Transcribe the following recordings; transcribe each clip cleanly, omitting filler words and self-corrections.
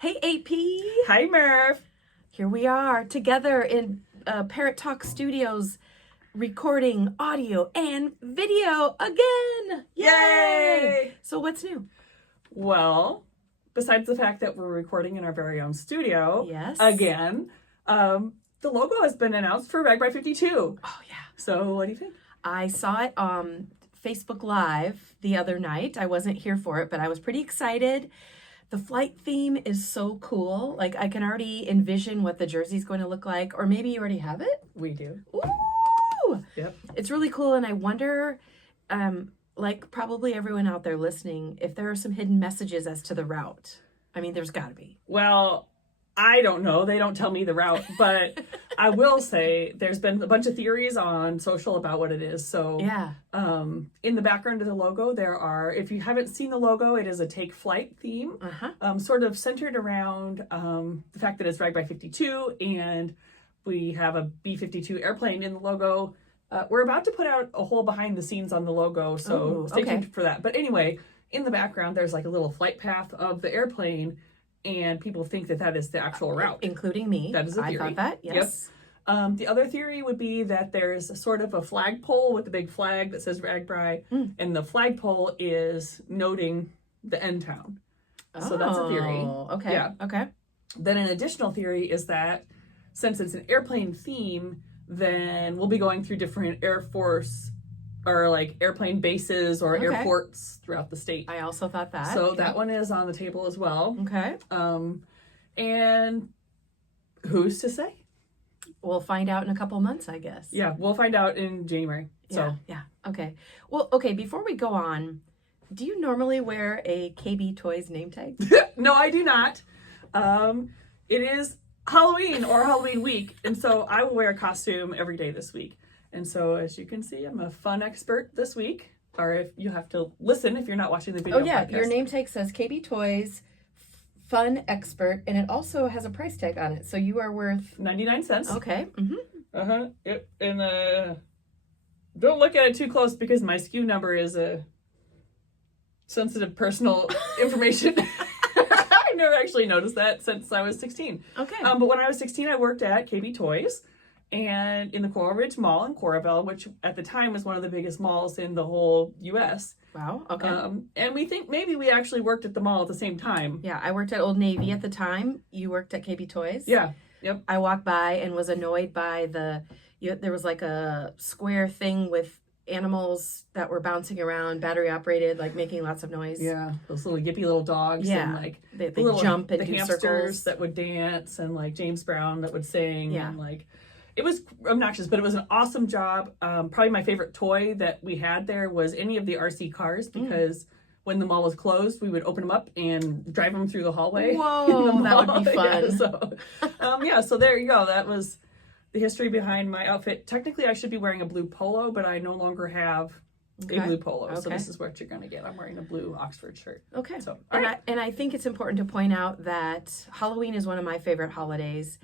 Hey, AP. Hi, Murph. Here we are together in Parrot Talk Studios, recording audio and video again. Yay! So what's new? Well, besides the fact that we're recording in our very own studio, Yes. again, the logo has been announced for RagBry 52. Oh, yeah. So what do you think? I saw it on Facebook Live the other night. I wasn't here for it, but I was pretty excited. The flight theme is so cool. Like, I can already envision what the jersey's going to look like. Or maybe you already have it? We do. Ooh! Yep. It's really cool, and I wonder, like probably everyone out there listening, if there are some hidden messages as to the route. I mean, there's got to be. Well, I don't know. They don't tell me the route, but I will say there's been a bunch of theories on social about what it is. So Yeah. in the background of the logo, there are, if you haven't seen the logo, it is a take flight theme, sort of centered around the fact that it's RagBry 52 and we have a B-52 airplane in the logo. We're about to put out a whole behind the scenes on the logo, so stay tuned for that. But anyway, in the background, there's like a little flight path of the airplane, and people think that that is the actual route. Including me. That is a theory. I thought that, yes. Yep. The other theory would be that there's sort of a flagpole with a big flag that says RagBry, and the flagpole is noting the end town. So that's a theory. Okay. Yeah. Okay. Then an additional theory is that since it's an airplane theme, then we'll be going through different Air Force or like airplane bases or airports throughout the state. I also thought that. So that one is on the table as well. Okay. And who's to say? We'll find out in a couple months, I guess. Yeah, we'll find out in January. So Yeah. Okay. Well, okay, before we go on, do you normally wear a KB Toys name tag? No, I do not. It is Halloween or Halloween week, and so I will wear a costume every day this week. And so, as you can see, I'm a fun expert this week. Or if you have to listen if you're not watching the video. Oh yeah, podcast. your name tag says KB Toys Fun Expert, and it also has a price tag on it. So you are worth 99 cents. Okay. Yep. And don't look at it too close because my SKU number is a sensitive personal information. I never actually noticed that since I was 16. Okay. But when I was 16, I worked at KB Toys and in the Coral Ridge Mall in Coralville, which at the time was one of the biggest malls in the whole U.S. Wow. Okay. And we think maybe we actually worked at the mall at the same time. Yeah, I worked at Old Navy at the time. You worked at KB Toys. Yeah. Yep. I walked by and was annoyed by there was like a square thing with animals that were bouncing around, battery operated, like making lots of noise. Yeah, those little yippy little dogs. Yeah, and like they little, jump and the do hamsters circles that would dance, and like James Brown that would sing. Yeah, and like it was obnoxious, but it was an awesome job. Probably my favorite toy that we had there was any of the RC cars because when the mall was closed, we would open them up and drive them through the hallway. Whoa, that would be fun. Yeah, so there you go. That was the history behind my outfit. Technically, I should be wearing a blue polo, but I no longer have a blue polo. So this is what you're going to get. I'm wearing a blue Oxford shirt. Okay. So, and I think it's important to point out that Halloween is one of my favorite holidays,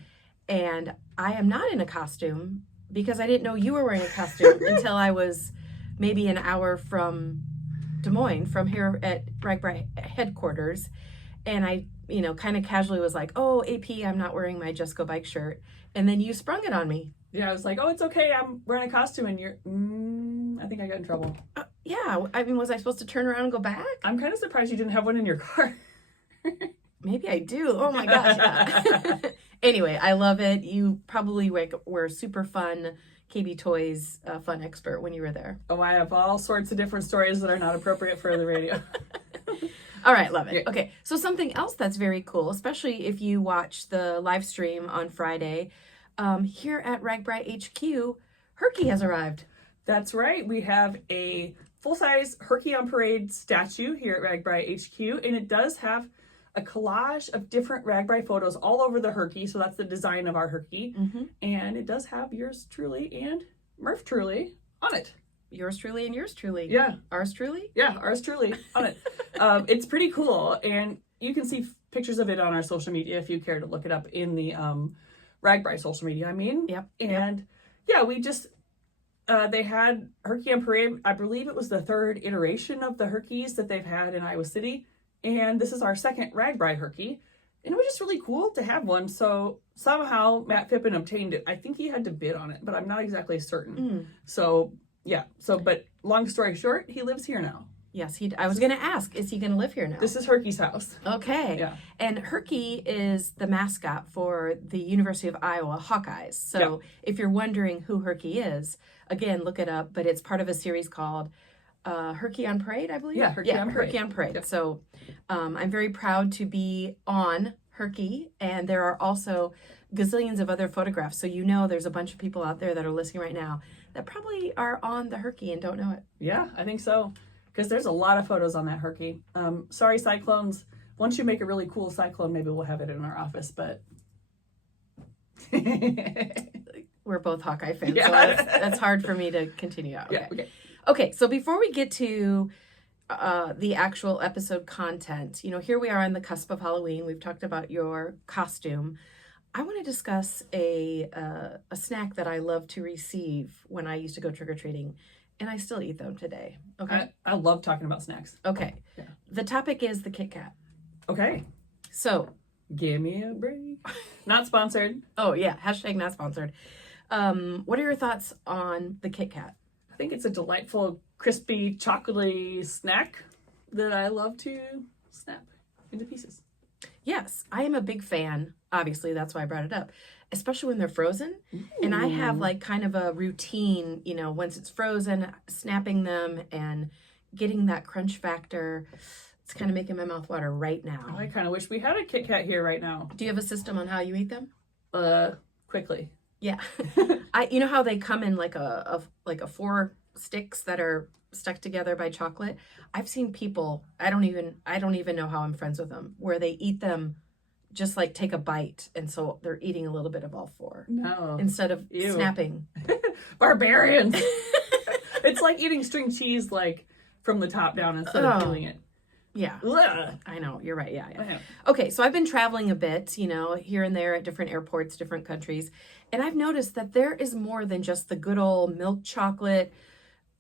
and I am not in a costume because I didn't know you were wearing a costume until I was maybe an hour from Des Moines, from here at RagBry headquarters, and I, kind of casually was like, "Oh, AP, I'm not wearing my JustGoBike shirt," and then you sprung it on me. Yeah, I was like, "Oh, it's okay. I'm wearing a costume," and you're, I think I got in trouble. Yeah, I mean, was I supposed to turn around and go back? I'm kind of surprised you didn't have one in your car. Maybe I do. Oh my gosh. Yeah. Anyway, I love it. You probably were super fun KB Toys fun expert when you were there. Oh, I have all sorts of different stories that are not appropriate for the radio. All right, love it. Yeah. Okay, so something else that's very cool, especially if you watch the live stream on Friday, here at RagBry HQ, Herky has arrived. That's right. We have a full-size Herky on Parade statue here at RagBry HQ, and it does have a collage of different RagBry photos all over the Herky. So that's the design of our Herky. And it does have yours truly and Murph truly on it. Yours truly and yours truly. Yeah. Ours truly? Yeah, ours truly on it. It's pretty cool. And you can see pictures of it on our social media if you care to look it up in the RagBry social media, Yep. And yeah, we just, they had Herky on Parade. I believe it was the third iteration of the Herkies that they've had in Iowa City. And this is our second RagBry Herky. And it was just really cool to have one. So somehow Matt Phippen obtained it. I think he had to bid on it, but I'm not exactly certain. So, yeah. But long story short, he lives here now. Yes, I was going to ask, is he going to live here now? This is Herky's house. Okay. Yeah. And Herky is the mascot for the University of Iowa Hawkeyes. So if you're wondering who Herky is, again, look it up. But it's part of a series called Herky on Parade, I believe. Yeah, Herky on Parade. Herky on Parade. Yep. So I'm very proud to be on Herky. And there are also gazillions of other photographs. So there's a bunch of people out there that are listening right now that probably are on the Herky and don't know it. Yeah, I think so. Because there's a lot of photos on that Herky. Sorry, Cyclones. Once you make a really cool cyclone, maybe we'll have it in our office, but... We're both Hawkeye fans, Yeah. so that's hard for me to continue out. Okay. Yeah, okay. Okay, so before we get to the actual episode content, here we are on the cusp of Halloween. We've talked about your costume. I want to discuss a snack that I love to receive when I used to go trick-or-treating, and I still eat them today. Okay. I love talking about snacks. Okay. Yeah. The topic is the Kit Kat. Okay. So. Give me a break. Not sponsored. Oh, yeah. Hashtag not sponsored. What are your thoughts on the Kit Kat? I think it's a delightful, crispy, chocolatey snack that I love to snap into pieces. Yes, I am a big fan. Obviously, that's why I brought it up. Especially when they're frozen. Ooh. And I have kind of a routine, once it's frozen, snapping them and getting that crunch factor. It's kind of making my mouth water right now. Oh, I kind of wish we had a Kit Kat here right now. Do you have a system on how you eat them? Quickly. Yeah. You know how they come in like a 4 sticks that are stuck together by chocolate? I've seen people, I don't even know how I'm friends with them, where they eat them just like take a bite, and so they're eating a little bit of all 4. No. Instead of snapping. Barbarians. It's like eating string cheese like from the top down instead of peeling it. Yeah. Ugh. I know. You're right. Yeah. I know. Okay. So I've been traveling a bit, here and there at different airports, different countries. And I've noticed that there is more than just the good old milk chocolate,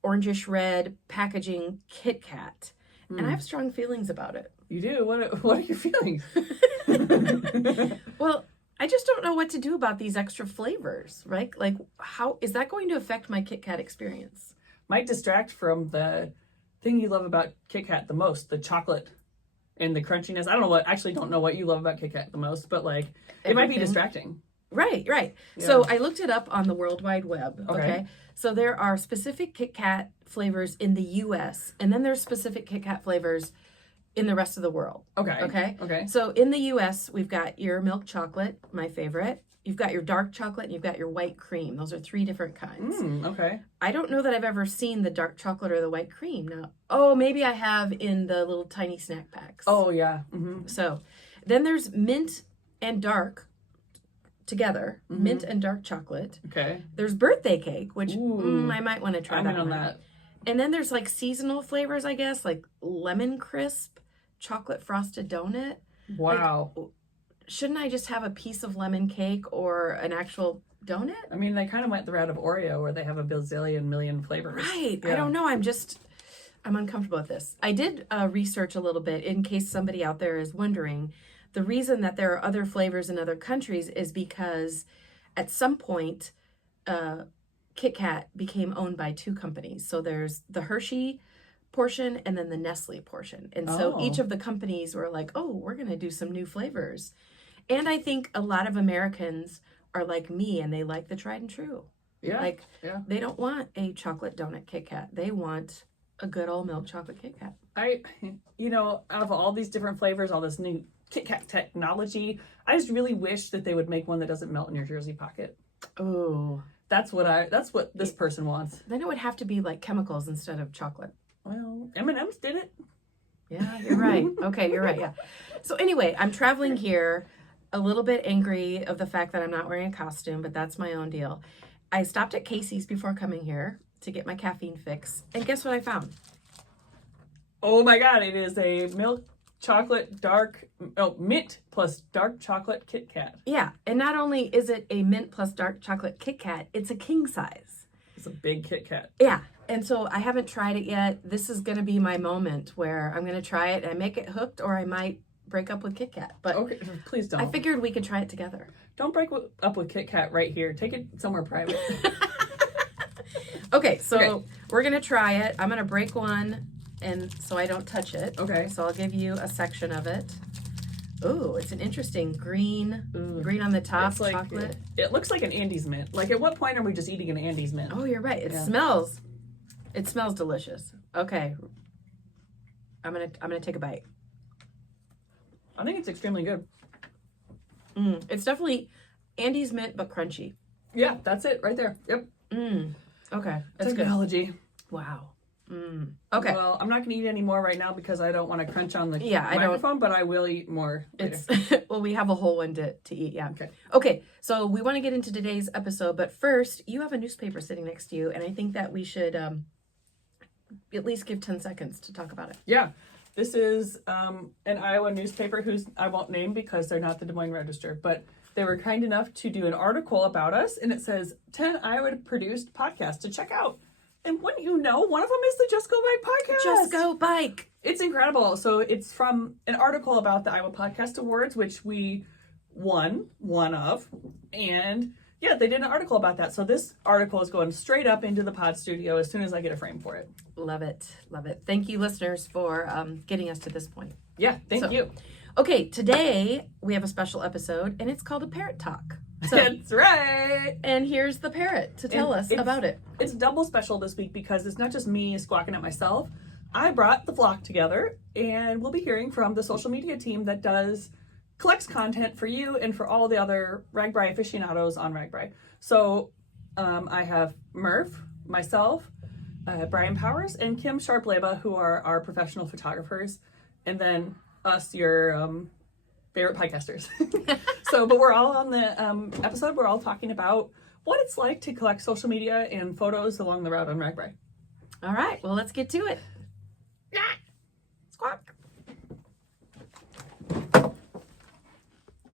orangish red packaging Kit Kat. And I have strong feelings about it. You do? What are your feelings? Well, I just don't know what to do about these extra flavors, right? Like, how is that going to affect my Kit Kat experience? Might distract from the thing you love about Kit Kat the most, the chocolate and the crunchiness. I don't know what you love about Kit Kat the most, but like it might be distracting. Right. Yeah. So I looked it up on the World Wide Web. Okay. So there are specific Kit Kat flavors in the US, and then there's specific Kit Kat flavors in the rest of the world. Okay. So in the US, we've got your milk chocolate, my favorite. You've got your dark chocolate, and you've got your white cream. Those are 3 different kinds. Okay. I don't know that I've ever seen the dark chocolate or the white cream. Now, maybe I have in the little tiny snack packs. Oh, yeah. Mm-hmm. So then there's mint and dark together. Mm-hmm. Mint and dark chocolate. Okay. There's birthday cake, which I might want to try that on one. That. And then there's like seasonal flavors, I guess, like lemon crisp, chocolate frosted donut. Wow. Like, shouldn't I just have a piece of lemon cake or an actual donut? I mean, they kind of went the route of Oreo where they have a bazillion million flavors. Right. Yeah. I don't know. I'm uncomfortable with this. I did research a little bit in case somebody out there is wondering. The reason that there are other flavors in other countries is because at some point, Kit Kat became owned by 2 companies. So there's the Hershey portion and then the Nestle portion. And so each of the companies were like, we're going to do some new flavors. And I think a lot of Americans are like me, and they like the tried and true. Yeah. They don't want a chocolate donut Kit Kat. They want a good old milk chocolate Kit Kat. Out of all these different flavors, all this new Kit Kat technology, I just really wish that they would make one that doesn't melt in your jersey pocket. Oh. That's what this person wants. Then it would have to be like chemicals instead of chocolate. Well, M&M's did it. Yeah, you're right. Okay, you're right, yeah. So anyway, I'm traveling here, a little bit angry of the fact that I'm not wearing a costume, but that's my own deal. I stopped at Casey's before coming here to get my caffeine fix, and guess what I found? Oh my God, it is a milk chocolate mint plus dark chocolate Kit Kat. Yeah, and not only is it a mint plus dark chocolate Kit Kat, it's a king size. It's a big Kit Kat. Yeah, and so I haven't tried it yet. This is going to be my moment where I'm going to try it and make it hooked, or I might break up with Kit Kat. But okay, please don't. I figured we could try it together. Don't break up with Kit Kat right here. Take it somewhere private. Okay, so we're going to try it. I'm going to break one, and so I don't touch it. Okay. So I'll give you a section of it. Ooh, it's an interesting green on the top, like, chocolate. It looks like an Andes mint. Like, at what point are we just eating an Andes mint? Oh, you're right. It smells delicious. Okay. I'm gonna take a bite. I think it's extremely good. It's definitely Andes mint, but crunchy. Yeah, that's it right there. Yep. Okay. That's Technology. good. Wow. Okay. Well, I'm not going to eat any more right now because I don't want to crunch on the I microphone, but I will eat more later. Well, we have a whole one to eat, yeah. Okay, so we want to get into today's episode, but first, you have a newspaper sitting next to you, and I think that we should at least give 10 seconds to talk about it. Yeah. This is an Iowa newspaper whose I won't name because they're not the Des Moines Register, but they were kind enough to do an article about us, and it says 10 Iowa-produced podcasts to check out. And wouldn't you know, one of them is the Just Go Bike Podcast. Just Go Bike. It's incredible. So it's from an article about the Iowa Podcast Awards, which we won one of. And yeah, they did an article about that. So this article is going straight up into the pod studio as soon as I get a frame for it. Love it. Love it. Thank you, listeners, for getting us to this point. Yeah, thank you. Okay, today we have a special episode, and it's called a Parrot Talk. So, that's right. And here's the parrot to tell us about it. It's double special this week because it's not just me squawking at myself. I brought the flock together, and we'll be hearing from the social media team that collects content for you and for all the other RAGBRAI aficionados on RAGBRAI. So I have Murph, myself, Brian Powers, and Kim Sharpleba, who are our professional photographers, and then us, your favorite podcasters. But we're all on the episode. We're all talking about what it's like to collect social media and photos along the route on RAGBRAI. All right. Well, let's get to it. Squawk.